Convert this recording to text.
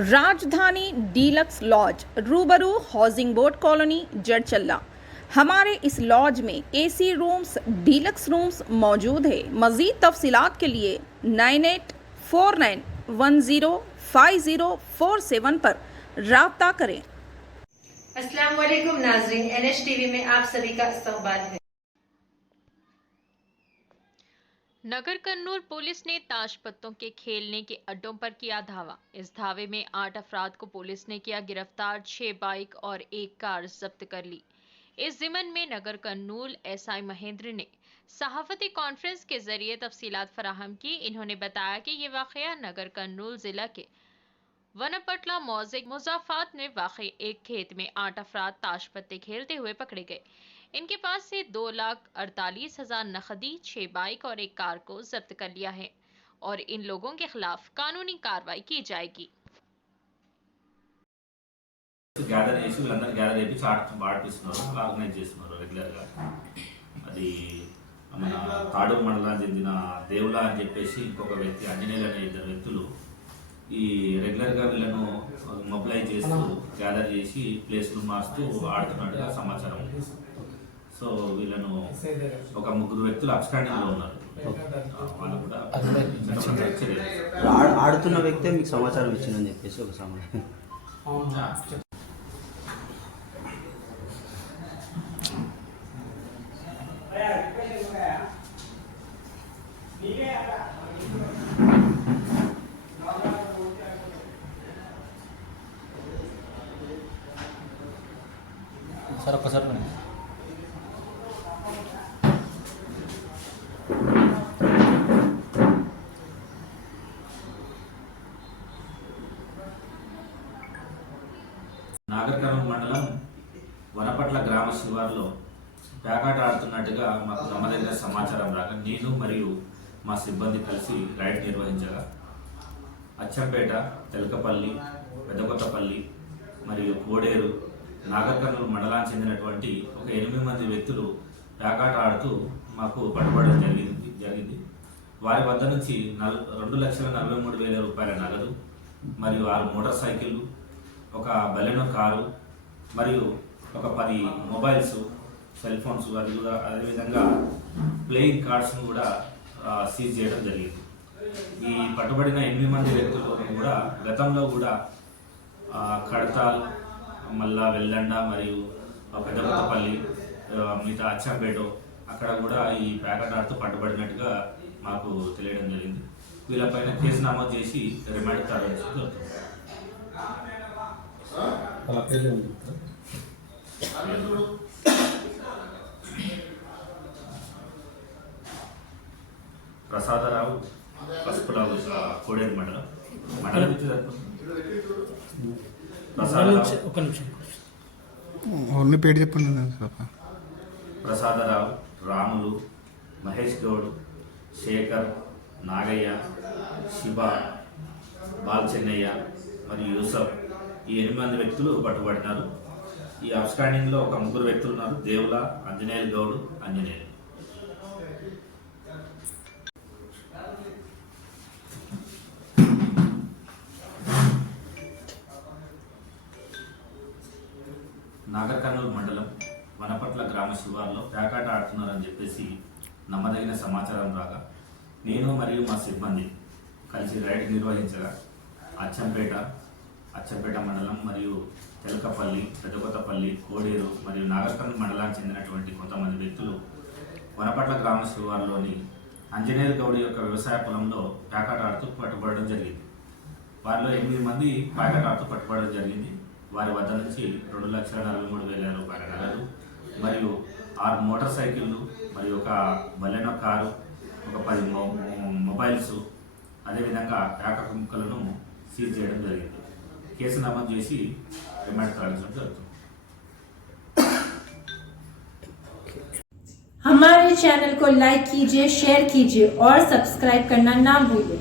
राजधानी deluxe laws रूबरू housing board colony Jadcherla. हमारे इस लॉज में एसी रूम्स डीलक्स रूम्स मौजूद है। मज़ीद तफसीलात के लिए 9849105047 पर राब्ता करें। अस्सलाम वालेकुम नाज़रीन, NH टीवी में आप सभी का इस्तकबाल है। नगर कर्नूल पुलिस ने ताश पत्तों के खेलने के अड्डों पर किया धावा। इस धावे में 8 अफराद को पुलिस ने किया गिरफ्तार, 6 बाइक और 1 कार जब्त कर ली। इस जिमन में नगर कर्नूल SI महेंद्र ने सहाफती कॉन्फ्रेंस के जरिए तफसीलात फराहम की। इन्होंने बताया कि ये वाकया नगर कर्नूल जिला के वनपटला मौजिक मुजाफात में वाक़ एक खेत में 8 अफराद ताश पत्ते खेलते हुए पकड़े गए। इनके पास से 2,48,000 नकदी, 6 बाइक और 1 कार को जब्त कर लिया है और इन लोगों के खिलाफ कानूनी कार्रवाई की जाएगी। గ్యాదర్ చేసి వీళ్ళందరూ గ్యాదర్ చేసి ఆడిపిస్తున్నారు, ఆర్గనైజ్ చేస్తున్నారు రెగ్యులర్గా. అది మన తాడూరు మండలానికి చెందిన దేవులా అని చెప్పేసి ఇంకొక వ్యక్తి, అంజనేయులు అనే 2 వ్యక్తులు ఈ రెగ్యులర్గా వీళ్ళను మొబిలైజ్ చేస్తూ గ్యాదర్ చేసి ప్లేస్లు మారుస్తూ ఆడుతున్నట్టుగా సమాచారం. సో వీళ్ళను ఒక 3 వ్యక్తులు అబ్స్టాండింగ్లో ఉన్నారు. వాళ్ళు కూడా ఆడుతున్న వ్యక్తే మీకు సమాచారం ఇచ్చిందని చెప్పేసి ఒక సమాచారం. సార్ ఒక్కసారి నాగర్ కర్నూల్ మండలం వనపట్ల గ్రామ శివారులో పేకాట ఆడుతున్నట్టుగా మాకు నమ్మదగిన సమాచారం రాగా నేను మరియు మా సిబ్బంది కలిసి రైడ్ నిర్వహించగా అచ్చంపేట, తెలకపల్లి, పెద్దకొత్తపల్లి మరియు కోడేరు నాగర్ కర్నూల్ మండలానికి చెందినటువంటి ఒక 8 మంది వ్యక్తులు పేకాట ఆడుతూ మాకు పట్టుబడడం జరిగింది. వారి వద్ద నుంచి 2,43,000 రూపాయల నగదు మరియు 6 మోటార్ సైకిళ్ళు, ఒక బలెనో కారు మరియు ఒక 10 మొబైల్స్, సెల్ ఫోన్స్, అది కూడా అదేవిధంగా ప్లేయింగ్ కార్డ్స్ను కూడా సీజ్ చేయడం జరిగింది. ఈ పట్టుబడిన 8 మంది వ్యక్తులు కూడా గతంలో కూడా కడతాల్, మళ్ళా వెల్లండ మరియు పెద్దకొత్తపల్లి, మిగతా అచ్చంపేట అక్కడ కూడా ఈ ప్యాకెట్ ఆడుతూ పట్టుబడినట్టుగా మాకు తెలియడం జరిగింది. వీళ్ళపైన కేసు నమోదు చేసి రిమాండ్ తరలించడం ప్రసాదరావు, పసుపురావు, కోడేరు మండలం పేరు చెప్పండి. ప్రసాదరావు, రాములు, మహేష్ గౌడ్, శేఖర్, నాగయ్య, శివ, బాల్చెన్నయ్య మరియు యూసఫ్, ఈ 8 మంది వ్యక్తులు పట్టుబడినారు. ఈ అబ్స్టాండింగ్లో ఒక 3 వ్యక్తులు ఉన్నారు, దేవుల, అంజనేయులు గౌడ్, అంజనేయులు. నాగర్ కర్నూల్ మండలం వనపట్ల గ్రామ శివార్లో పేకాట ఆడుతున్నారని చెప్పేసి నమ్మదగిన సమాచారం రాగా నేను మరియు మా సిబ్బంది కలిసి రైడ్ నిర్వహించగా అచ్చంపేట మండలం మరియు తెలకపల్లి, పెద్దకొత్తపల్లి, కోడేరు మరియు నాగర్ కర్నూల్ మండలానికి చెందినటువంటి కొంతమంది వ్యక్తులు వనపట్ల గ్రామ శివార్లోని అంజనేయులు గౌడ్ యొక్క వ్యవసాయ పొలంలో పేకాట ఆడుతూ పట్టుబడడం జరిగింది. వారిలో 8 మంది పేకాట ఆడుతూ పట్టుబడడం జరిగింది. వారి వద్ద నుంచి 2,43,000 రూపాయల నగదు మరియు 6 మోటార్ సైకిళ్ళు మరియు ఒక బలెనో కారు, ఒక 10 మొబైల్స్, అదేవిధంగా పేక ముక్కలను సీజ్ చేయడం జరిగింది. కేసు నమోదు చేసి రిమాండ్ తరలించడం జరుగుతుంది. हमारे चैनल को लाइक कीजिए, शेयर कीजिए और सब्सक्राइब करना ना भूलिए।